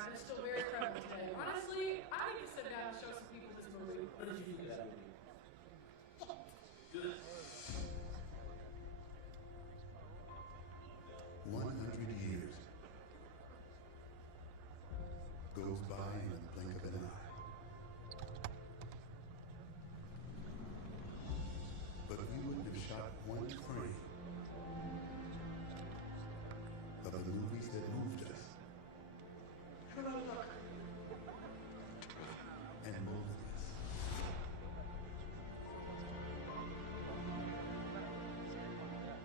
time, it's still very prevalent today. Honestly, I need to sit down and show some people this movie. What did you think of that movie? Good. 100 years goes by in the blink of an eye. But we wouldn't have shot one frame of the movies that moved us and molded us.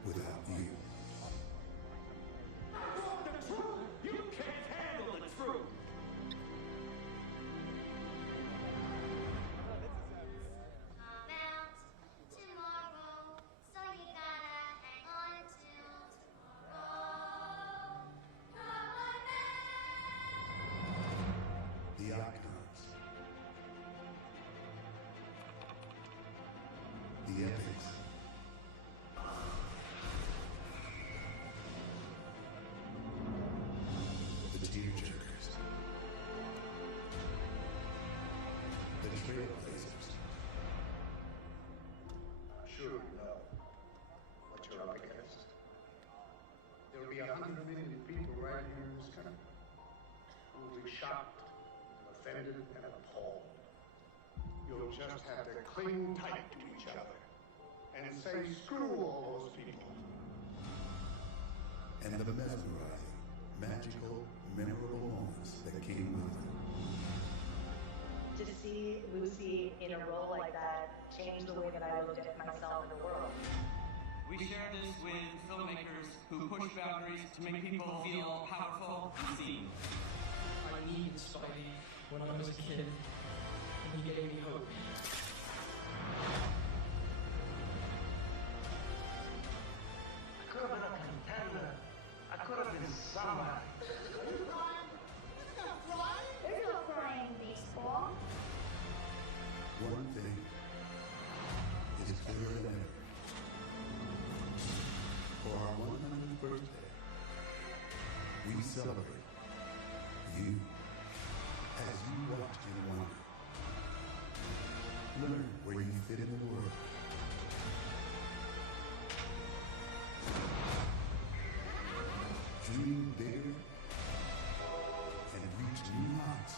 Without you. I want the truth! You can't handle the truth! About tomorrow, so you gotta hang on till tomorrow. Come on now! The icons. The epics. The tearjerkers. The trailblazers. I'm sure you know what you're up against. There'll be 100 million people right here in this country who will be shocked, offended, and appalled. You'll just have to cling tight to each other and say, screw all those people. And the mesmerizing, magical, memorable moments that came with them. To see Lucy in a role like that changed the way that I looked at myself in the world. We share this with filmmakers who push boundaries to make people feel powerful and seen. I needed Spidey when I was a kid, and he gave me hope. I could have been a contender. I could have been somebody. Are you crying? You're not crying? There's no crying in baseball. One thing is clearer than ever. For our 100th birthday, we celebrate you as you watch and wonder. Learn where you fit in the world. Dream bigger and reach new heights.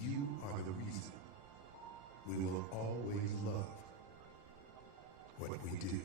You are the reason we will always love what we do.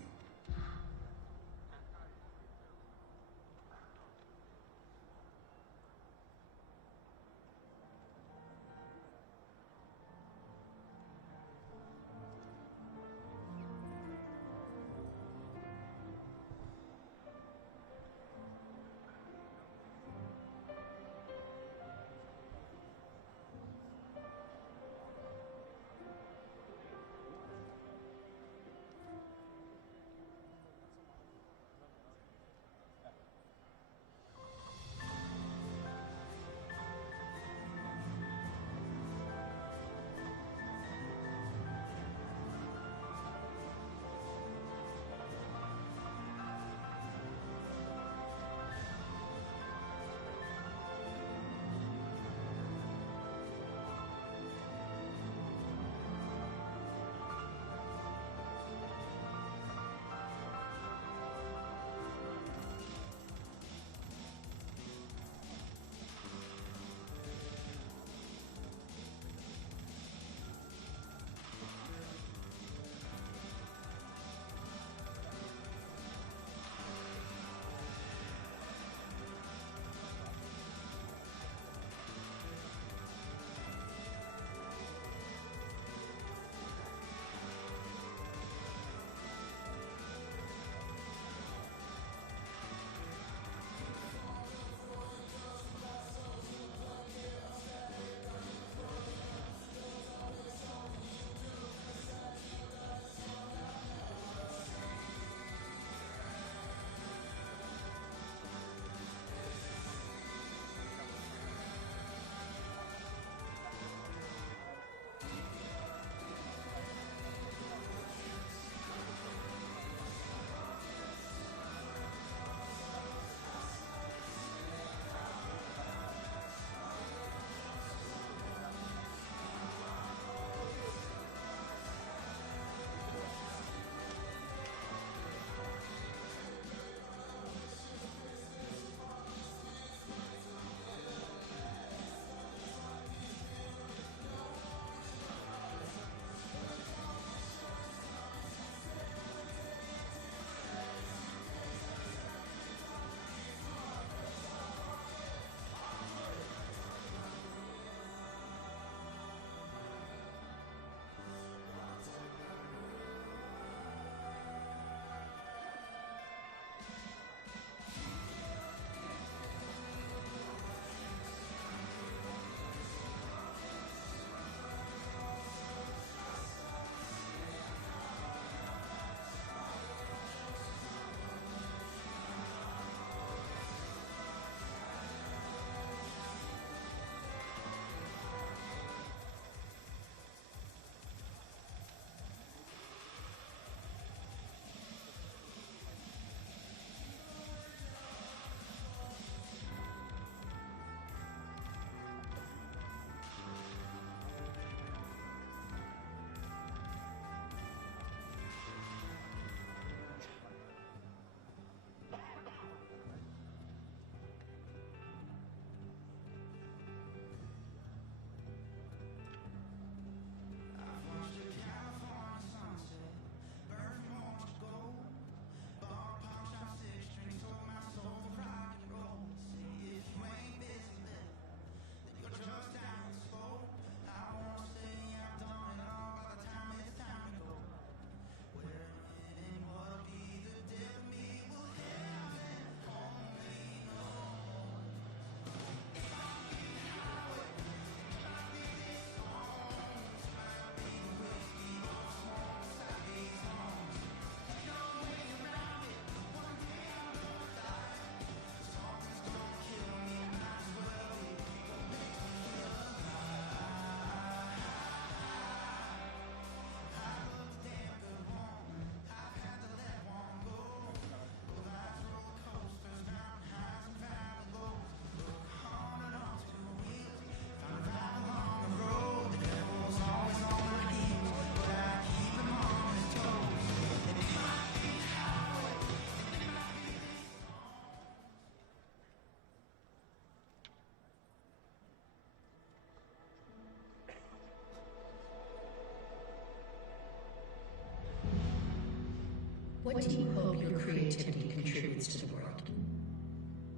do you hope your creativity contributes to the world?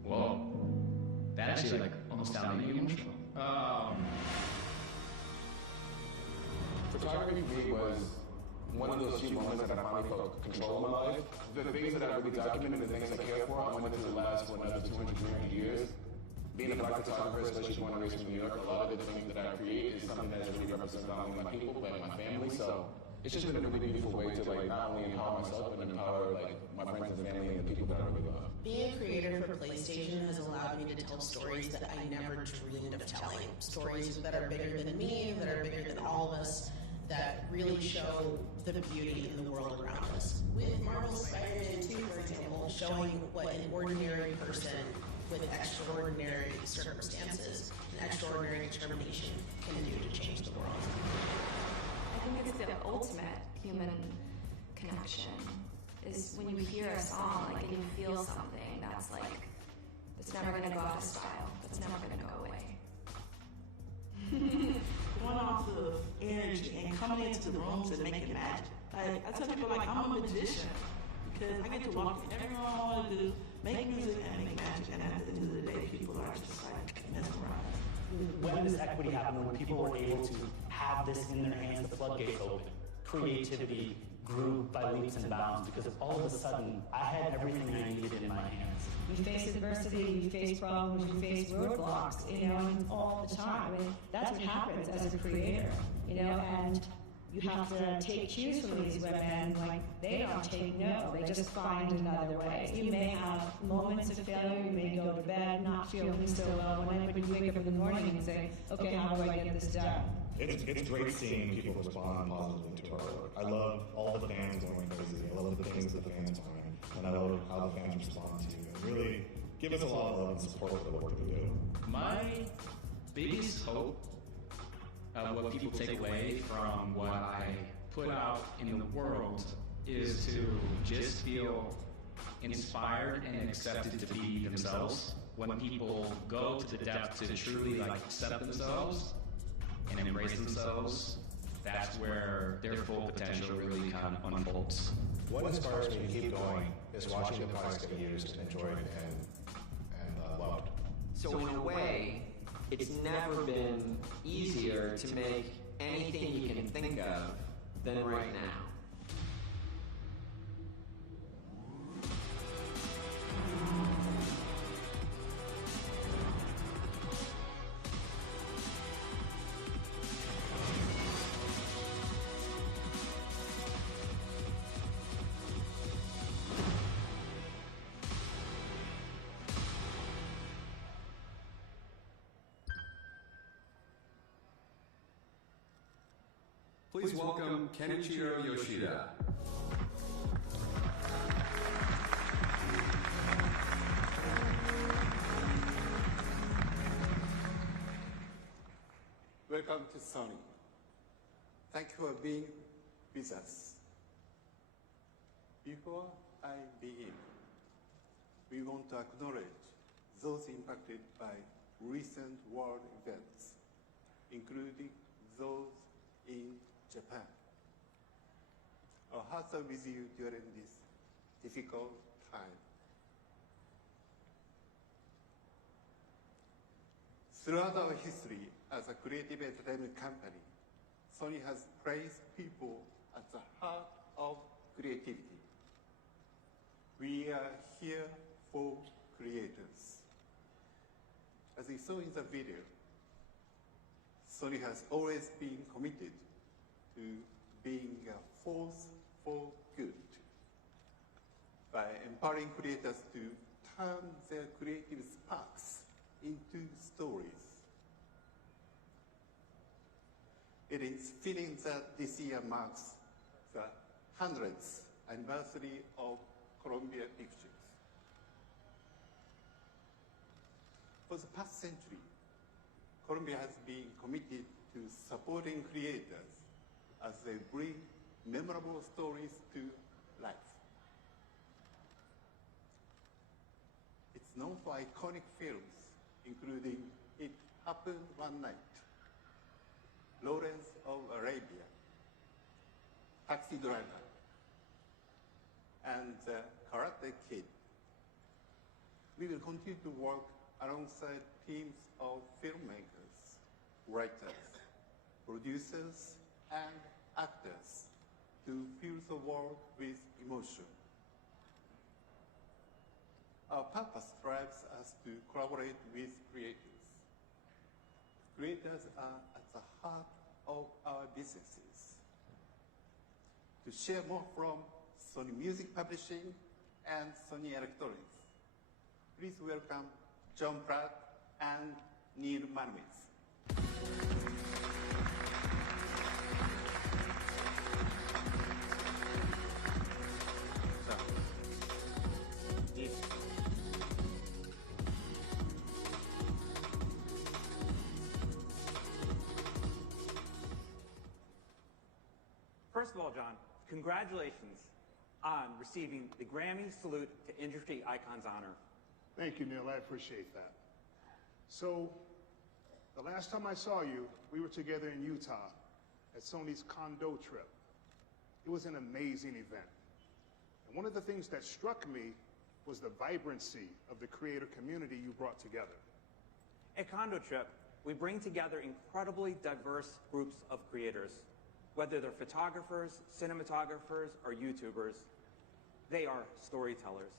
Well, that actually almost sounded me emotional. Photography for me was one of those few moments that I finally felt control of my life. The things that I really documented, the things I care for, I wanted to last for another 200, 300 years. Being a black photographer, especially born and raised in New York, a lot of the things that I create is something that really represents not only my people, but my family. So it's just been a really beautiful way to not only empower myself, but empower my friends and family and the people that I really love. Being a creator for PlayStation has allowed me to tell stories that I never dreamed of telling. Stories that are bigger than me, that are bigger than all of us, that really show the beauty in the world around us. With Marvel's Spider-Man 2, for example, showing what an ordinary person with extraordinary circumstances and extraordinary determination can do to change the world. I think it's the ultimate human connection is when you hear a song, and you feel something that's that's never going to go out of style, that's never going to go away. Going off of energy and coming into the rooms and making magic. I tell people I'm a magician because I get to walk in everything I want to do, make music and make magic, and at the end of the day, people are just mesmerized. When does equity happen? When people were able to have this in their hands, the floodgates open. Creativity grew by leaps and bounds because all of a sudden I had everything I needed in my hands. You face adversity, you face problems, you face roadblocks, and all the time. That's what happens as a creator, and you have to take cues from these women. They don't take no, they just find another way. You may have moments of failure, you may go to bed not feeling so well, but you wake up in the morning and say, okay, how do I get this done? It's great seeing people respond positively to our work. I love all the fans going crazy. I love the things that the fans find, and I love how the fans respond to you. And really give us a lot of love and support for the work that we do. My biggest hope of what people take away from what I put out in the world is to just feel inspired and accepted to be themselves. When people go to the depth to truly accept themselves and embrace themselves, that's where their full potential really kind of unfolds. What inspires me to keep going is watching the products get used and enjoyed and loved. So in a way, it's never been easier to make anything you can think of than right now. Please welcome Kenichiro Yoshida. Welcome to Sony. Thank you for being with us. Before I begin, we want to acknowledge those impacted by recent world events, including those in Japan. Our hearts are with you during this difficult time. Throughout our history as a creative entertainment company, Sony has placed people at the heart of creativity. We are here for creators. As you saw in the video, Sony has always been committed to being a force for good by empowering creators to turn their creative sparks into stories. It is fitting that this year marks the 100th anniversary of Columbia Pictures. For the past century, Columbia has been committed to supporting creators as they bring memorable stories to life. It's known for iconic films, including It Happened One Night, Lawrence of Arabia, Taxi Driver, and the Karate Kid. We will continue to work alongside teams of filmmakers, writers, producers, and actors to fill the world with emotion. Our purpose drives us to collaborate with creators. Creators are at the heart of our businesses. To share more from Sony Music Publishing and Sony Electronics, please welcome John Pratt and Neil Manowitz. First of all, John, congratulations on receiving the Grammy Salute to Industry Icons honor. Thank you, Neil. I appreciate that. So, the last time I saw you, we were together in Utah at Sony's condo trip. It was an amazing event. And one of the things that struck me was the vibrancy of the creator community you brought together. At Condo Trip, we bring together incredibly diverse groups of creators. Whether they're photographers, cinematographers, or YouTubers, they are storytellers.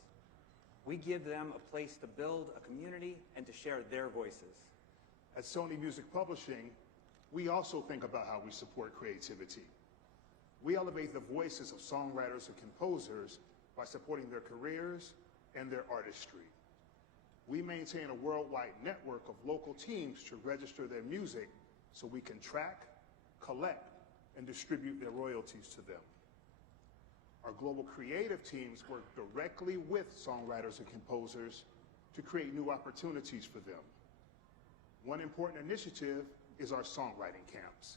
We give them a place to build a community and to share their voices. At Sony Music Publishing, we also think about how we support creativity. We elevate the voices of songwriters and composers by supporting their careers and their artistry. We maintain a worldwide network of local teams to register their music so we can track, collect, and distribute their royalties to them. Our global creative teams work directly with songwriters and composers to create new opportunities for them. One important initiative is our songwriting camps.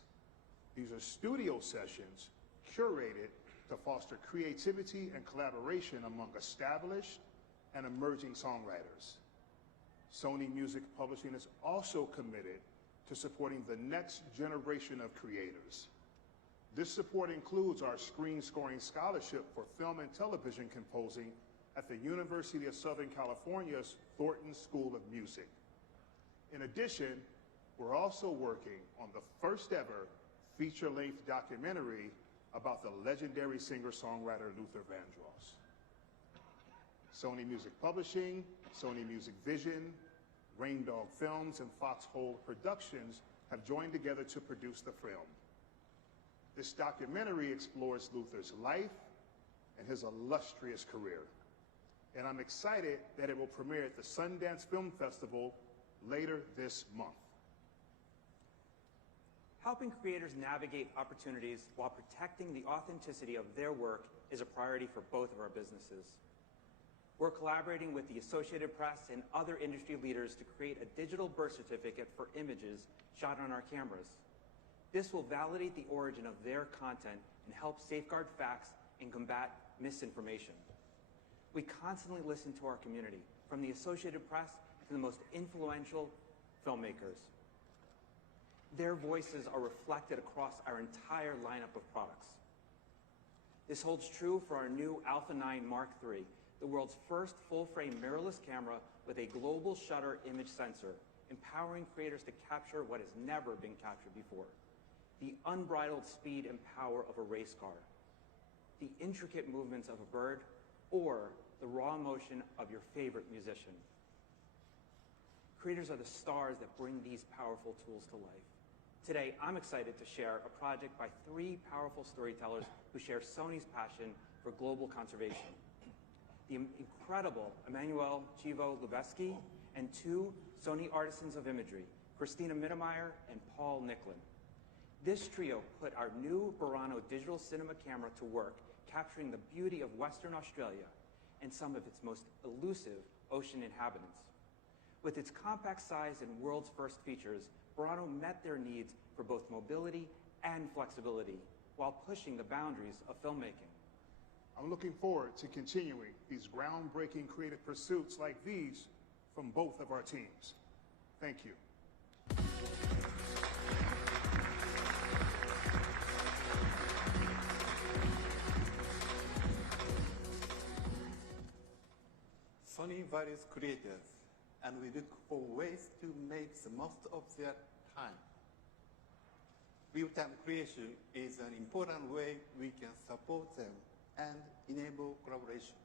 These are studio sessions curated to foster creativity and collaboration among established and emerging songwriters. Sony Music Publishing is also committed to supporting the next generation of creators. This support includes our Screen Scoring Scholarship for Film and Television Composing at the University of Southern California's Thornton School of Music. In addition, we're also working on the first ever feature-length documentary about the legendary singer-songwriter Luther Vandross. Sony Music Publishing, Sony Music Vision, Rain Dog Films, and Foxhole Productions have joined together to produce the film. This documentary explores Luther's life and his illustrious career. And I'm excited that it will premiere at the Sundance Film Festival later this month. Helping creators navigate opportunities while protecting the authenticity of their work is a priority for both of our businesses. We're collaborating with the Associated Press and other industry leaders to create a digital birth certificate for images shot on our cameras. This will validate the origin of their content and help safeguard facts and combat misinformation. We constantly listen to our community, from the Associated Press to the most influential filmmakers. Their voices are reflected across our entire lineup of products. This holds true for our new Alpha 9 Mark III, the world's first full-frame mirrorless camera with a global shutter image sensor, empowering creators to capture what has never been captured before. The unbridled speed and power of a race car, the intricate movements of a bird, or the raw emotion of your favorite musician. Creators are the stars that bring these powerful tools to life. Today, I'm excited to share a project by 3 powerful storytellers who share Sony's passion for global conservation. The incredible Emmanuel Chivo Lubezki and 2 Sony artisans of imagery, Christina Mittermeier and Paul Nicklin. This trio put our new Burano digital cinema camera to work, capturing the beauty of Western Australia and some of its most elusive ocean inhabitants. With its compact size and world's first features, Burano met their needs for both mobility and flexibility while pushing the boundaries of filmmaking. I'm looking forward to continuing these groundbreaking creative pursuits like these from both of our teams. Thank you. Sony values creators, and we look for ways to make the most of their time. Real-time creation is an important way we can support them and enable collaboration.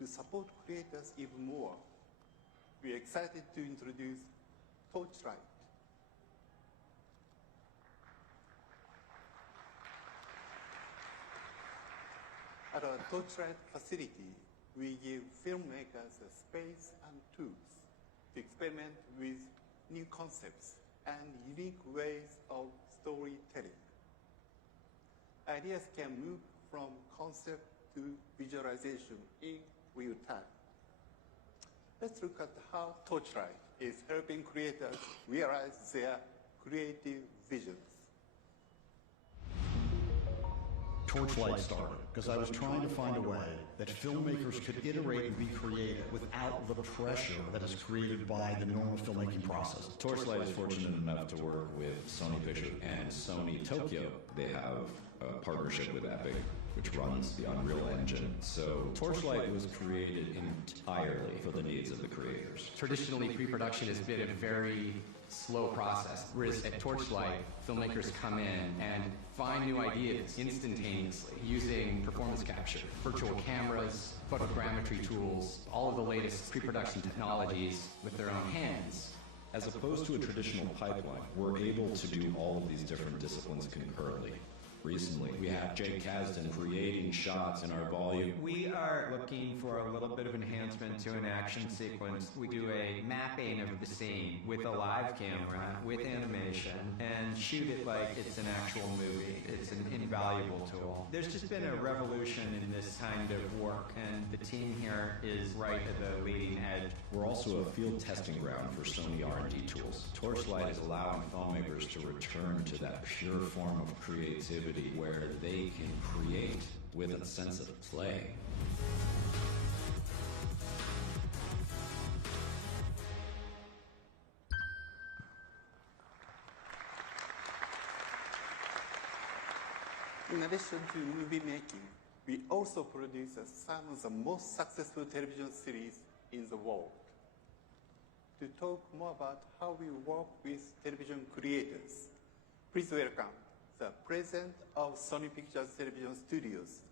To support creators even more, we are excited to introduce Torchlight. At our Torchlight facility, we give filmmakers a space and tools to experiment with new concepts and unique ways of storytelling. Ideas can move from concept to visualization in real time. Let's look at how Torchlight is helping creators realize their creative visions. Torchlight started because I was trying to find a way that filmmakers could iterate and be creative without the pressure that is created by the normal filmmaking process. Torchlight is fortunate enough to work with Sony Pictures and Sony Tokyo. They have a partnership with Epic, which runs the Unreal Engine. So Torchlight was created entirely for the needs of the creators. Traditionally, pre-production has been a very slow process, whereas at Torchlight, filmmakers come in and find new ideas instantaneously using performance capture, virtual cameras, photogrammetry tools, all of the latest pre-production technologies with their own hands. As opposed to a traditional pipeline, we're able to do all of these different disciplines concurrently. Recently, we have Jake Kasdan creating shots in our volume. We are looking for a little bit of enhancement to an action sequence. We do a mapping of the scene with a live camera, with animation, and shoot it like it's an actual movie. It's an invaluable tool. There's just been a revolution in this kind of work, and the team here is right at the leading edge. We're also a field testing ground for Sony R&D tools. Torchlight is allowing filmmakers to return to that pure form of creativity where they can create with a sense of play. In addition to movie making, we also produce some of the most successful television series in the world. To talk more about how we work with television creators, please welcome the president of Sony Pictures Television Studios,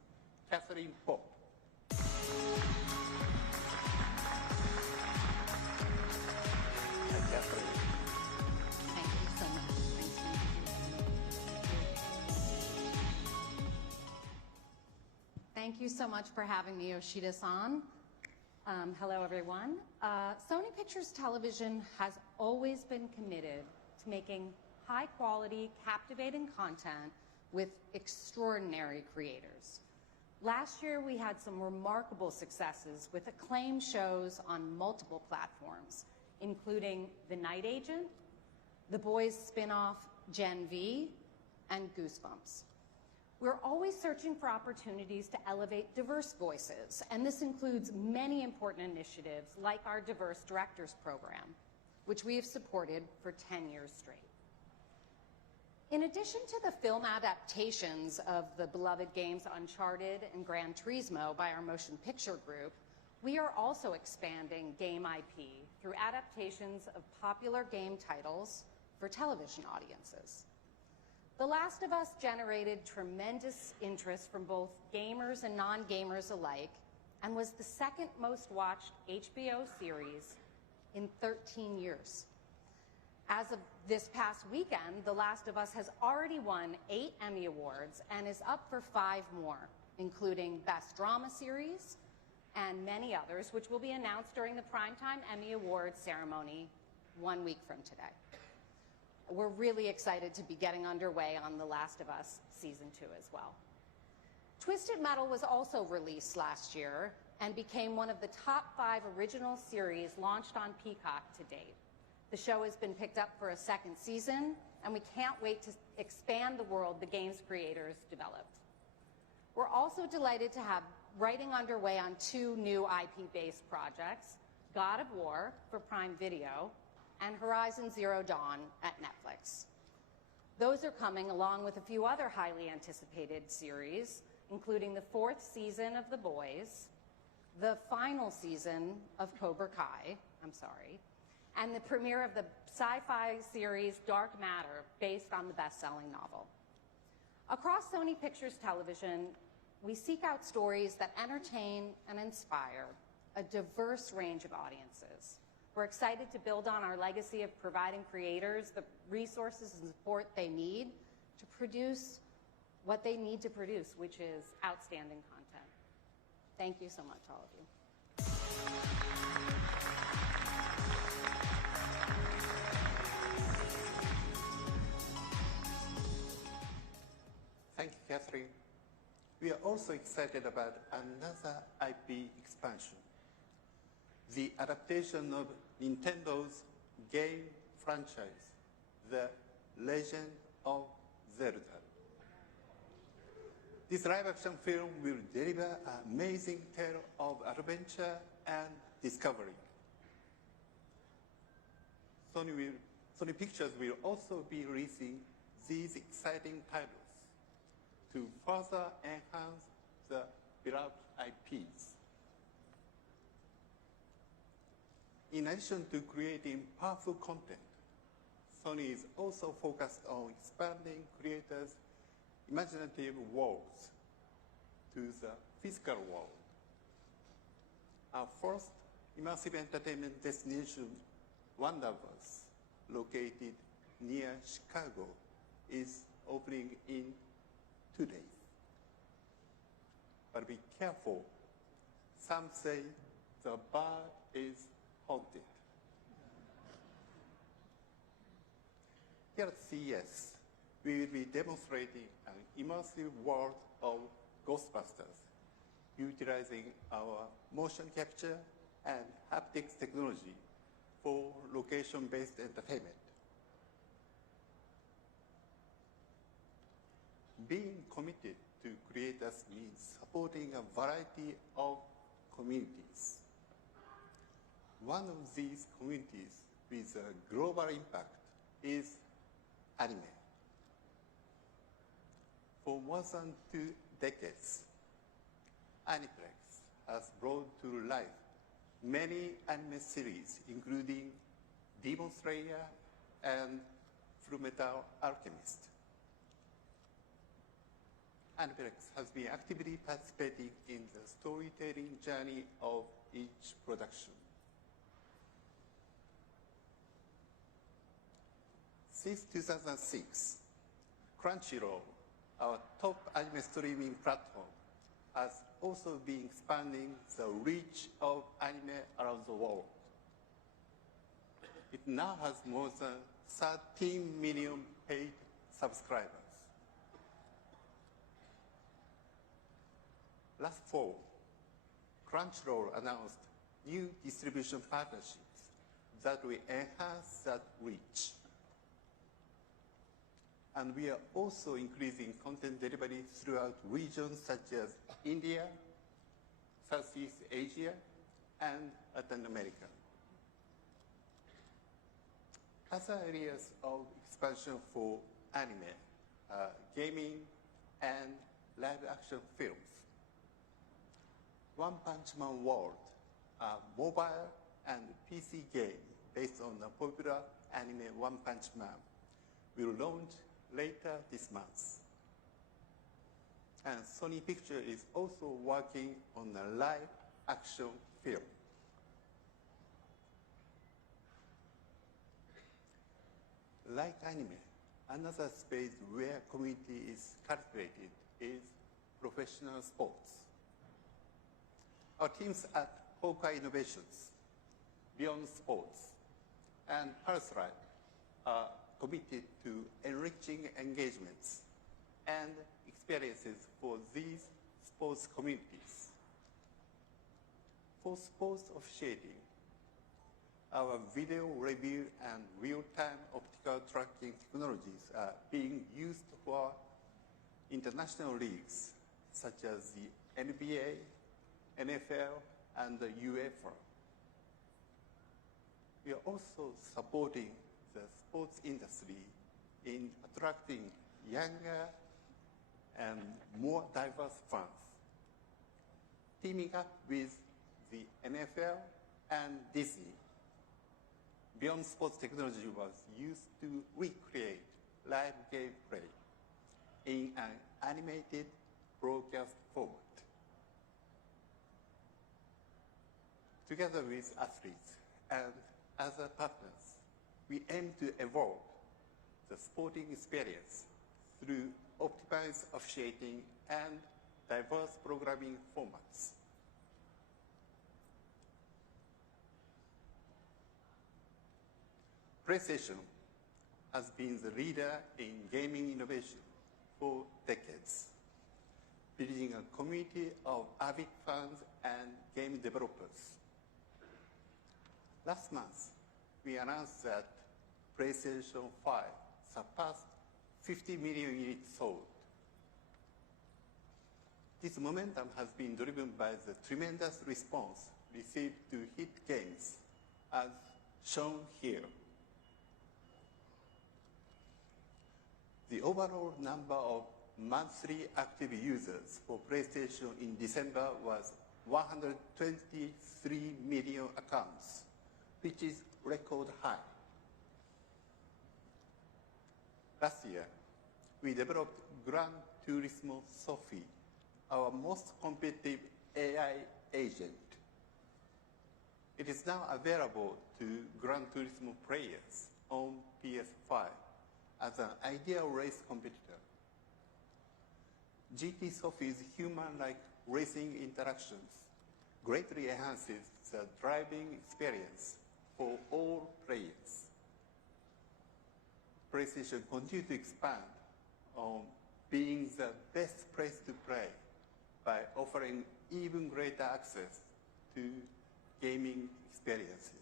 Catherine Pope. Thank you so much. Thank you so much for having me, Yoshida-san. Hello, everyone. Sony Pictures Television has always been committed to making high-quality, captivating content with extraordinary creators. Last year, we had some remarkable successes with acclaimed shows on multiple platforms, including The Night Agent, The Boys spin-off Gen V, and Goosebumps. We're always searching for opportunities to elevate diverse voices, and this includes many important initiatives like our Diverse Directors Program, which we have supported for 10 years straight. In addition to the film adaptations of the beloved games Uncharted and Gran Turismo by our motion picture group, we are also expanding game IP through adaptations of popular game titles for television audiences. The Last of Us generated tremendous interest from both gamers and non-gamers alike and was the second most watched HBO series in 13 years. As of this past weekend, The Last of Us has already won 8 Emmy Awards and is up for 5 more, including Best Drama Series and many others, which will be announced during the Primetime Emmy Awards ceremony 1 week from today. We're really excited to be getting underway on The Last of Us Season 2 as well. Twisted Metal was also released last year and became one of the top 5 original series launched on Peacock to date. The show has been picked up for a second season, and we can't wait to expand the world the game's creators developed. We're also delighted to have writing underway on 2 new IP-based projects, God of War for Prime Video and Horizon Zero Dawn at Netflix. Those are coming along with a few other highly anticipated series, including the 4th season of The Boys, the final season of Cobra Kai, and the premiere of the sci-fi series Dark Matter, based on the best-selling novel. Across Sony Pictures Television, we seek out stories that entertain and inspire a diverse range of audiences. We're excited to build on our legacy of providing creators the resources and support they need to produce what they need to produce, which is outstanding content. Thank you so much, all of you. Thank you, Catherine. We are also excited about another IP expansion, the adaptation of Nintendo's game franchise, The Legend of Zelda. This live-action film will deliver an amazing tale of adventure and discovery. Sony Pictures will also be releasing these exciting titles to further enhance the beloved IPs. In addition to creating powerful content, Sony is also focused on expanding creators' imaginative worlds to the physical world. Our first immersive entertainment destination, Wonderverse, located near Chicago, is opening in 2 days. But be careful. Some say the bar is haunted. Here at CES, we will be demonstrating an immersive world of Ghostbusters, utilizing our motion capture and haptics technology for location-based entertainment. Being committed to creators means supporting a variety of communities. One of these communities with a global impact is anime. For more than 2 decades, Aniplex has brought to life many anime series, including Demon Slayer and Fullmetal Alchemist. Aniplex has been actively participating in the storytelling journey of each production. Since 2006, Crunchyroll, our top anime streaming platform, has also been expanding the reach of anime around the world. It now has more than 13 million paid subscribers. Last fall, Crunchyroll announced new distribution partnerships that will enhance that reach. And we are also increasing content delivery throughout regions such as India, Southeast Asia, and Latin America. Other areas of expansion for anime are gaming and live-action films. One Punch Man World, a mobile and PC game based on the popular anime One Punch Man, will launch later this month. And Sony Pictures is also working on a live-action film. Like anime, another space where community is cultivated is professional sports. Our teams at Hawkeye Innovations, Beyond Sports, and Pulselight are committed to enriching engagements and experiences for these sports communities. For sports officiating, our video review and real-time optical tracking technologies are being used for international leagues such as the NBA, NFL, and the UEFA. We are also supporting the sports industry in attracting younger and more diverse fans. Teaming up with the NFL and Disney, Beyond Sports technology was used to recreate live gameplay in an animated broadcast format. Together with athletes and other partners, we aim to evolve the sporting experience through optimized officiating and diverse programming formats. PlayStation has been the leader in gaming innovation for decades, building a community of avid fans and game developers. Last month, we announced that PlayStation 5 surpassed 50 million units sold. This momentum has been driven by the tremendous response received to hit games, as shown here. The overall number of monthly active users for PlayStation in December was 123 million accounts, which is record high. Last year, we developed Gran Turismo Sophie, our most competitive AI agent. It is now available to Gran Turismo players on PS5 as an ideal race competitor. GT Sophie's human-like racing interactions greatly enhances the driving experience for all players. PlayStation continues to expand on being the best place to play by offering even greater access to gaming experiences.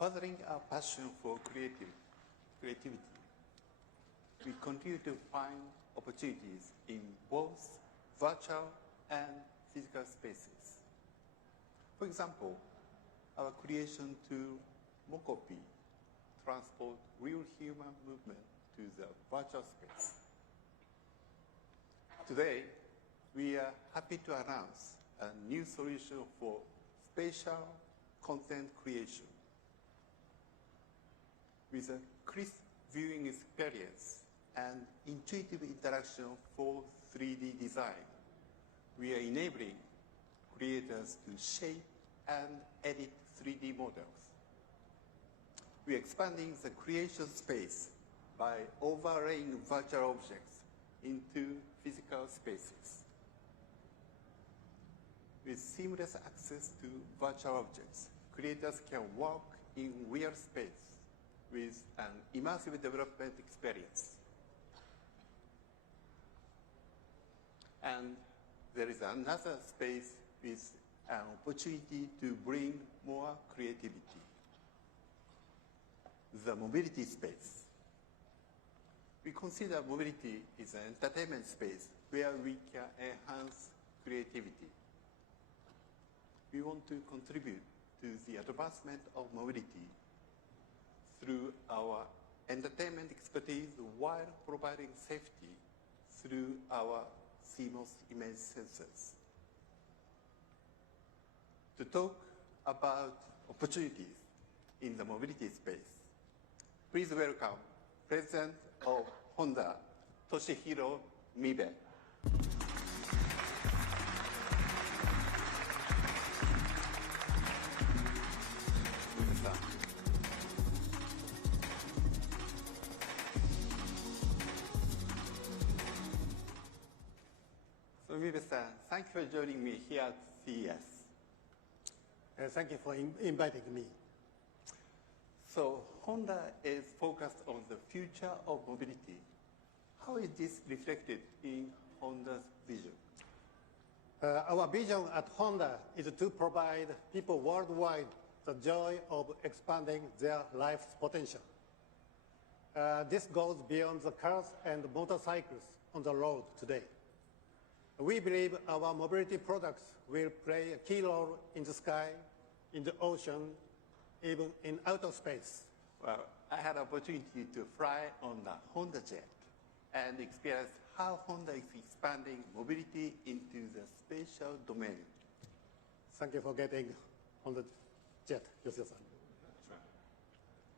Furthering our passion for creativity, we continue to find opportunities in both virtual and physical spaces. For example, our creation to Mokopi transport real human movement to the virtual space. Today, we are happy to announce a new solution for spatial content creation. With a crisp viewing experience and intuitive interaction for 3D design, we are enabling creators to shape and edit 3D models. We are expanding the creation space by overlaying virtual objects into physical spaces. With seamless access to virtual objects, creators can work in real space with an immersive development experience. And there is another space with an opportunity to bring more creativity. the mobility space. We consider mobility is an entertainment space where we can enhance creativity. We want to contribute to the advancement of mobility through our entertainment expertise while providing safety through our CMOS image sensors. To talk about opportunities in the mobility space, please welcome President of Honda, Toshihiro Mibe. So Mibe-san, thank you for joining me here at CES. Thank you for inviting me. So Honda is focused on the future of mobility. How is this reflected in Honda's vision? Our vision at Honda is to provide people worldwide the joy of expanding their life's potential. This goes beyond the cars and motorcycles on the road today. We believe our mobility products will play a key role in the sky, in the ocean, even in outer space. Well, I had an opportunity to fly on the Honda jet and experience how Honda is expanding mobility into the spatial domain. Thank you for getting on the jet, Yoshida-san.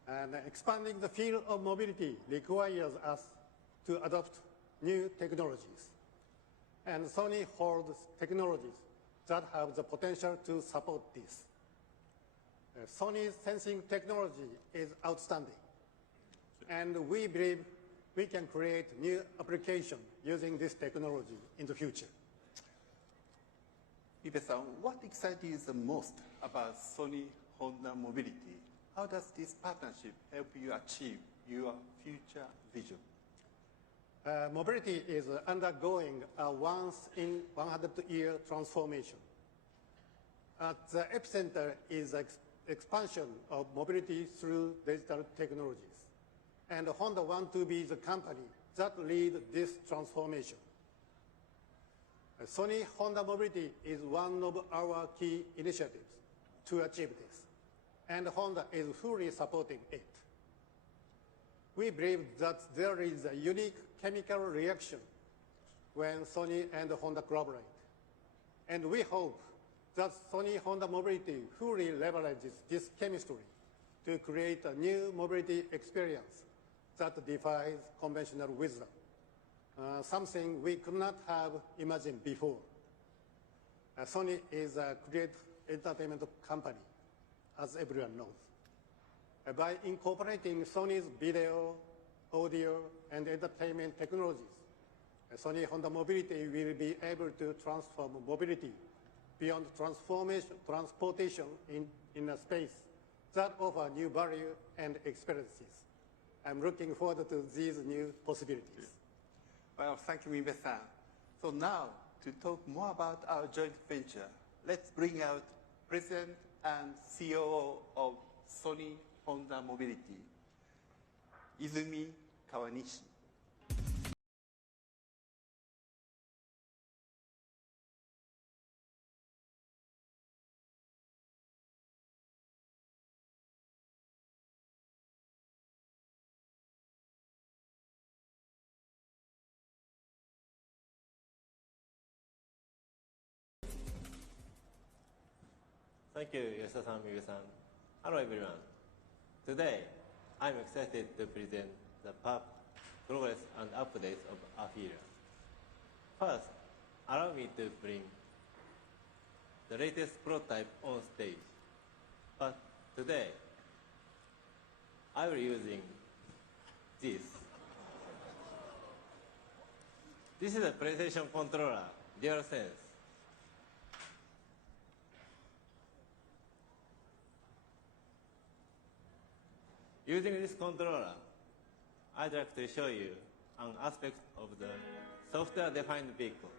And expanding the field of mobility requires us to adopt new technologies. And Sony holds technologies that have the potential to support this. Sony's sensing technology is outstanding, and we believe we can create new applications using this technology in the future. Mibe-san, what excites you the most about Sony Honda Mobility? How does this partnership help you achieve your future vision? Mobility is undergoing a once-in-100-year transformation. At the epicenter is expansion of mobility through digital technologies. And Honda wants to be the company that leads this transformation. Sony Honda Mobility is one of our key initiatives to achieve this, and Honda is fully supporting it. We believe that there is a unique chemical reaction when Sony and Honda collaborate. And we hope that Sony Honda Mobility fully leverages this chemistry to create a new mobility experience that defies conventional wisdom, something we could not have imagined before. Sony is a great entertainment company, as everyone knows. By incorporating Sony's video, audio, and entertainment technologies, Sony Honda Mobility will be able to transform mobility beyond transportation in a space that offers new value and experiences. I'm looking forward to these new possibilities. Well, thank you, Mibe-san. So now, to talk more about our joint venture, let's bring out President and COO of Sony Honda Mobility, Izumi Kawanishi. Thank you, Yoshida-san, Mibe-san. Hello, everyone. Today, I'm excited to present the progress and updates of Afeela. First, allow me to bring the latest prototype on stage. But today, I will be using this. This is a PlayStation controller, DualSense. Using this controller, I'd like to show you an aspect of the software-defined vehicle.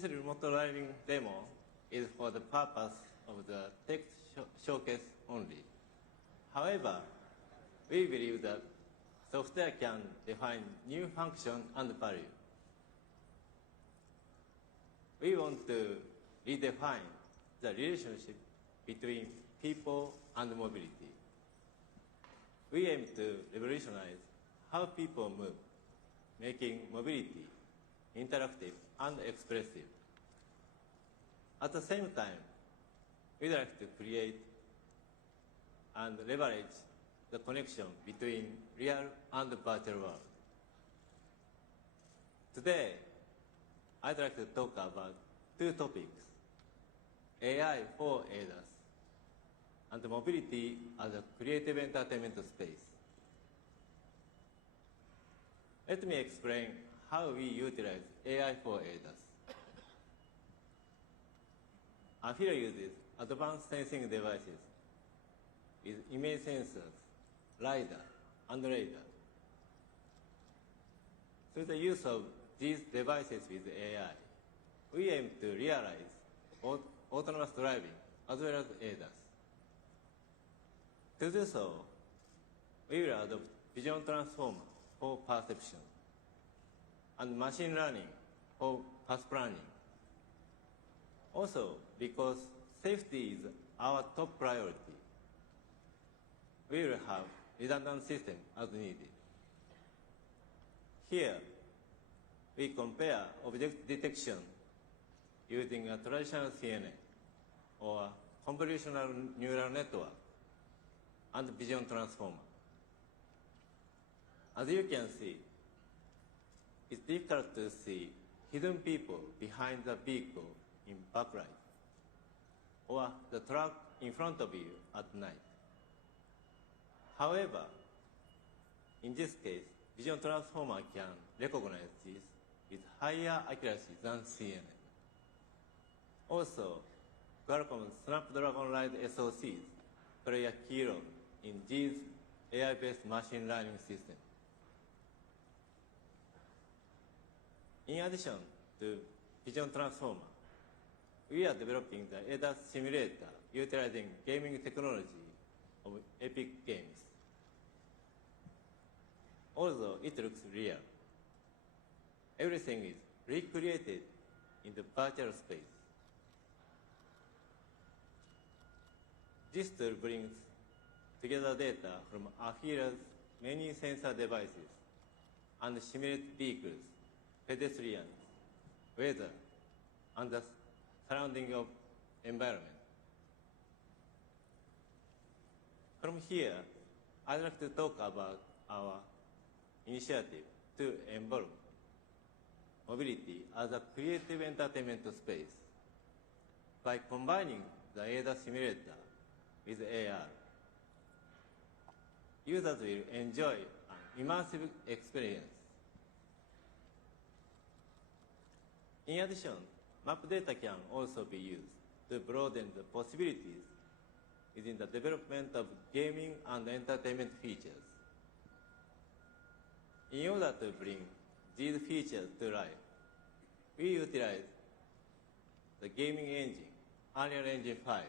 This remote driving demo is for the purpose of the text showcase only. However, we believe that software can define new function and value. We want to redefine the relationship between people and mobility. We aim to revolutionize how people move, making mobility interactive and expressive. At the same time, we'd like to create and leverage the connection between real and virtual world. Today, I'd like to talk about two topics: AI for ADAS and mobility as a creative entertainment space. Let me explain how we utilize AI for ADAS. Afira uses advanced sensing devices with image sensors, LiDAR, and radar. Through the use of these devices with AI, we aim to realize autonomous driving as well as ADAS. To do so, we will adopt vision transformer for perception and machine learning for path planning. Also, because safety is our top priority, we will have redundant system as needed. Here, we compare object detection using a traditional CNN or convolutional neural network and vision transformer. As you can see, it's difficult to see hidden people behind the vehicle in backlight or the truck in front of you at night. However, in this case, vision transformer can recognize this with higher accuracy than CNN. Also, Qualcomm's Snapdragon Ride SoCs play a key role in these AI-based machine learning systems. In addition to vision transformer, we are developing the ADAS simulator utilizing gaming technology of Epic Games. Although it looks real, everything is recreated in the virtual space. This tool brings together data from Afira's many sensor devices and simulates vehicles, pedestrians, weather, and the surrounding of environment. From here, I'd like to talk about our initiative to involve mobility as a creative entertainment space. By combining the ADAS simulator with AR, users will enjoy an immersive experience. In addition, map data can also be used to broaden the possibilities within the development of gaming and entertainment features. In order to bring these features to life, we utilize the gaming engine, Unreal Engine 5.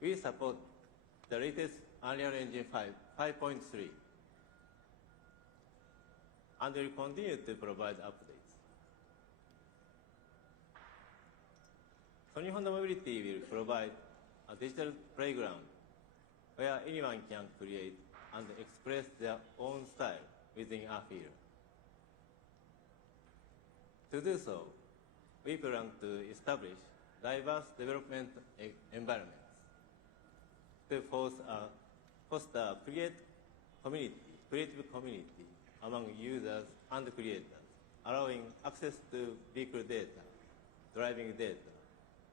We support the latest Unreal Engine 5.3, and will continue to provide updates. Sony Honda Mobility will provide a digital playground where anyone can create and express their own style within Afira. To do so, we plan to establish diverse development environments to foster a creative community among users and creators, allowing access to vehicle data, driving data,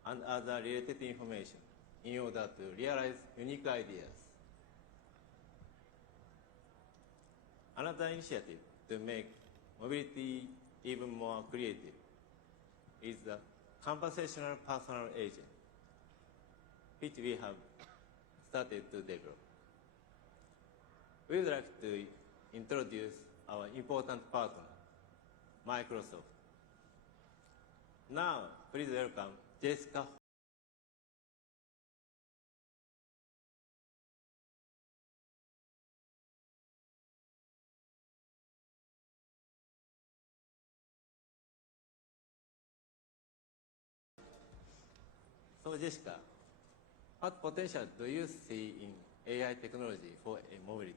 and other related information in order to realize unique ideas. Another initiative to make mobility even more creative is the conversational personal agent, which we have started to develop. We would like to introduce our important partner, Microsoft, Now, please welcome Jessica. So, Jessica, what potential do you see in AI technology for mobility?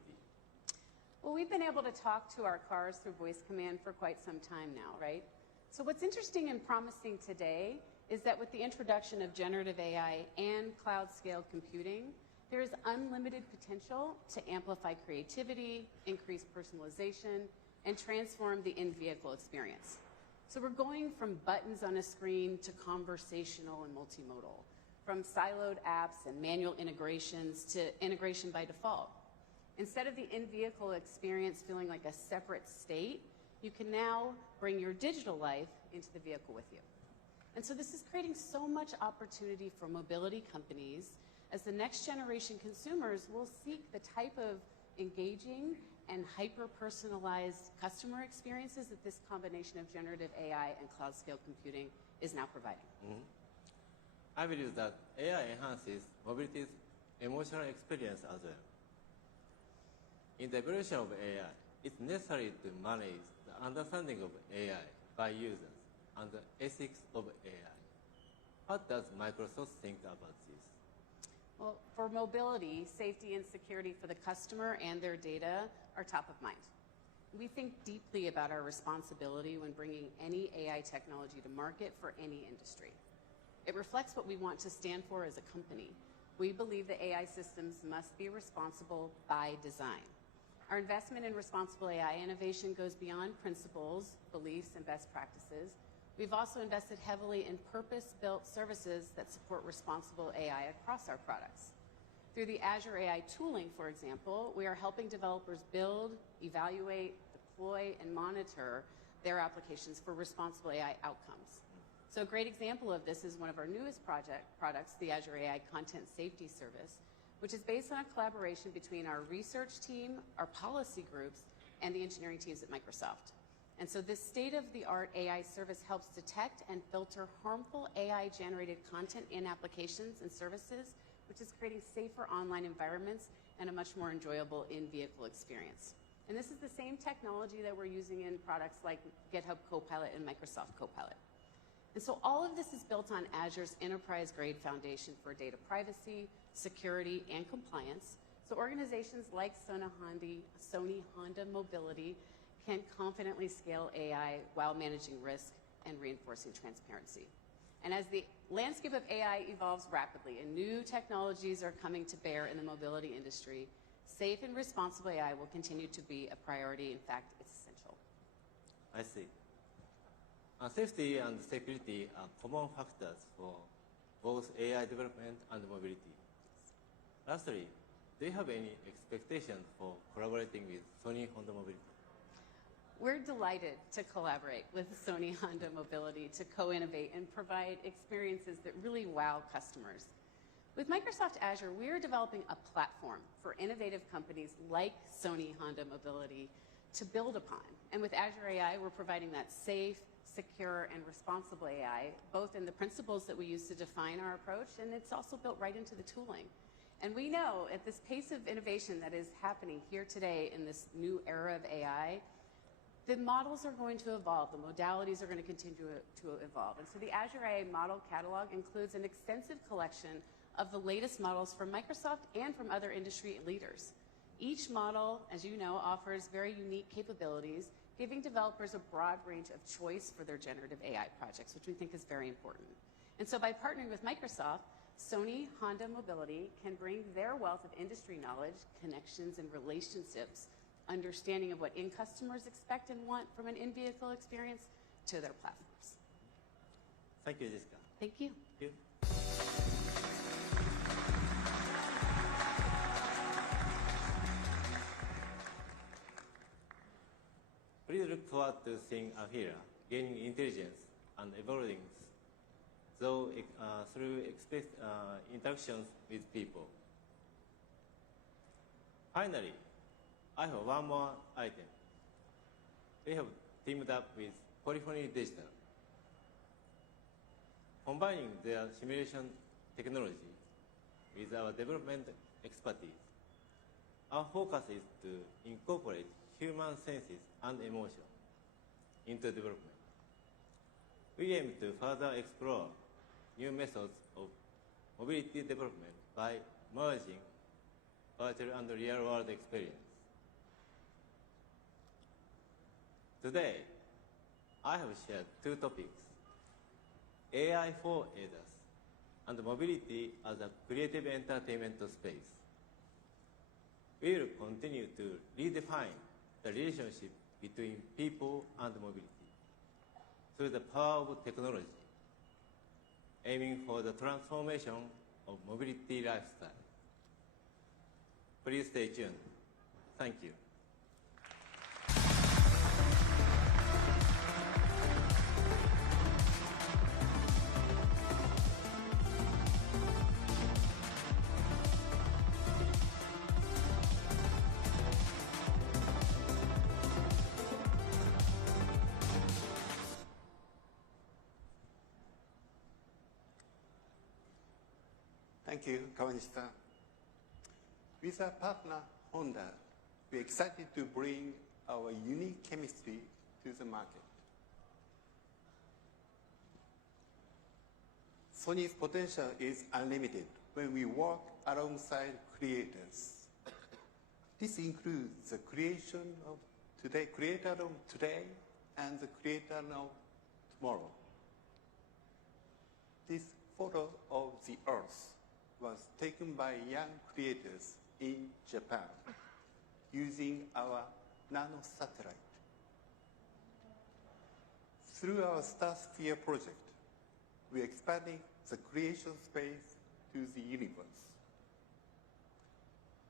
Well, we've been able to talk to our cars through voice command for quite some time now, right? So what's interesting and promising today is that with the introduction of generative AI and cloud-scale computing, there is unlimited potential to amplify creativity, increase personalization, and transform the in-vehicle experience. So we're going from buttons on a screen to conversational and multimodal, from siloed apps and manual integrations to integration by default. Instead of the in-vehicle experience feeling like a separate state, you can now bring your digital life into the vehicle with you. And so this is creating so much opportunity for mobility companies as the next generation consumers will seek the type of engaging and hyper-personalized customer experiences that this combination of generative AI and cloud-scale computing is now providing. I believe that AI enhances mobility's emotional experience as well. In the evolution of AI, it's necessary to manage the understanding of AI by users and the ethics of AI. What does Microsoft think about this? Well, for mobility, safety and security for the customer and their data are top of mind. We think deeply about our responsibility when bringing any AI technology to market for any industry. It reflects what we want to stand for as a company. We believe that AI systems must be responsible by design. Our investment in responsible AI innovation goes beyond principles, beliefs, and best practices. We've also invested heavily in purpose-built services that support responsible AI across our products. Through the Azure AI tooling, for example, we are helping developers build, evaluate, deploy, and monitor their applications for responsible AI outcomes. So a great example of this is one of our newest products, the Azure AI Content Safety Service, which is based on a collaboration between our research team, our policy groups, and the engineering teams at Microsoft. And so this state-of-the-art AI service helps detect and filter harmful AI-generated content in applications and services, which is creating safer online environments and a much more enjoyable in-vehicle experience. And this is the same technology that we're using in products like GitHub Copilot and Microsoft Copilot. And so all of this is built on Azure's enterprise-grade foundation for data privacy, security, and compliance. So organizations like Sony Honda Mobility can confidently scale AI while managing risk and reinforcing transparency. And as the landscape of AI evolves rapidly and new technologies are coming to bear in the mobility industry, safe and responsible AI will continue to be a priority. In fact, it's essential. I see. Safety and security are common factors for both AI development and mobility. Lastly, do you have any expectations for collaborating with Sony Honda Mobility? We're delighted to collaborate with Sony Honda Mobility to co-innovate and provide experiences that really wow customers. With Microsoft Azure, we are developing a platform for innovative companies like Sony Honda Mobility to build upon. And with Azure AI, we're providing that safe, secure, and responsible AI, both in the principles that we use to define our approach, and it's also built right into the tooling. And we know at this pace of innovation that is happening here today in this new era of AI, the models are going to evolve, the modalities are going to continue to evolve. And so the Azure AI model catalog includes an extensive collection of the latest models from Microsoft and from other industry leaders. Each model, as you know, offers very unique capabilities, giving developers a broad range of choice for their generative AI projects, which we think is very important. And so by partnering with Microsoft, Sony Honda Mobility can bring their wealth of industry knowledge, connections, and relationships, understanding of what end customers expect and want from an in-vehicle experience to their platforms. Thank you, Jessica. Thank you. Thank you. Please look forward to seeing Afira gaining intelligence and evolving through interactions with people. Finally, I have one more item. We have teamed up with Polyphony Digital. Combining their simulation technology with our development expertise, our focus is to incorporate human senses and emotion into development. We aim to further explore new methods of mobility development by merging virtual and real-world experience. Today, I have shared two topics: AI for ADAS and mobility as a creative entertainment space. We will continue to redefine the relationship between people and mobility through the power of technology, aiming for the transformation of mobility lifestyle. Please stay tuned. Thank you. Thank you, Kawanishi-san. With our partner, Honda, we're excited to bring our unique chemistry to the market. Sony's potential is unlimited when we work alongside creators. This includes the creator of today and the creator of tomorrow. This photo of the Earth was taken by young creators in Japan using our nano satellite. Through our StarSphere project, we're expanding the creation space to the universe.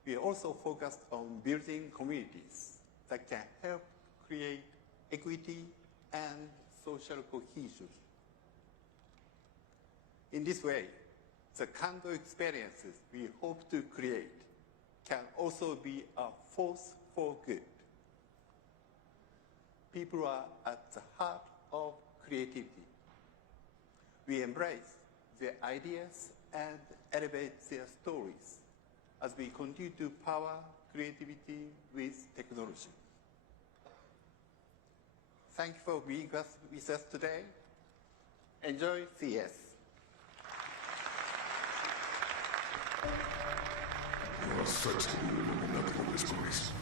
We are also focused on building communities that can help create equity and social cohesion. In this way, the Kando experiences we hope to create can also be a force for good. People are at the heart of creativity. We embrace their ideas and elevate their stories as we continue to power creativity with technology. Thank you for being with us today. Enjoy CES. You are such a illuminable disgrace.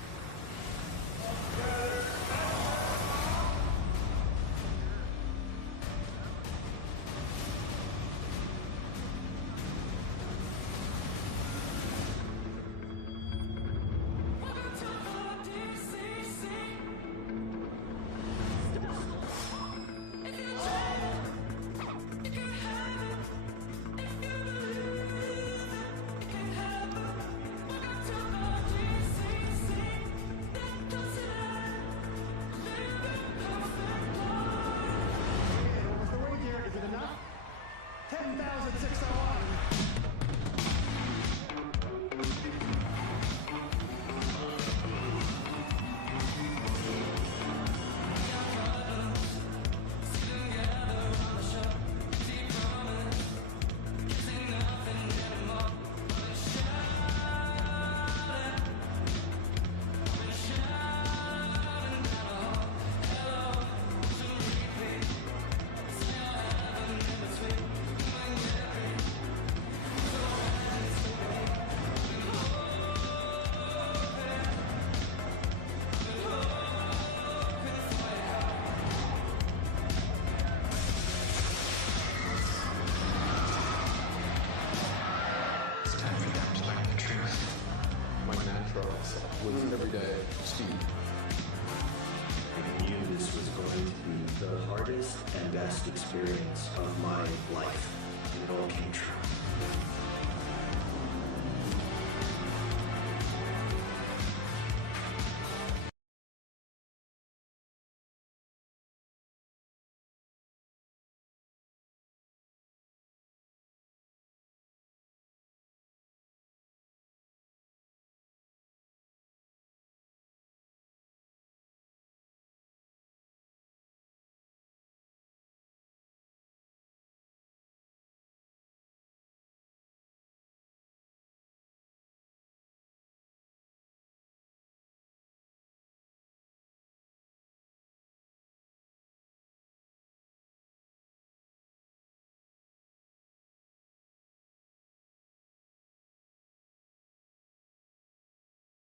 Was everyday Steve. I knew this was going to be the hardest and best experience of my life, and it all came true.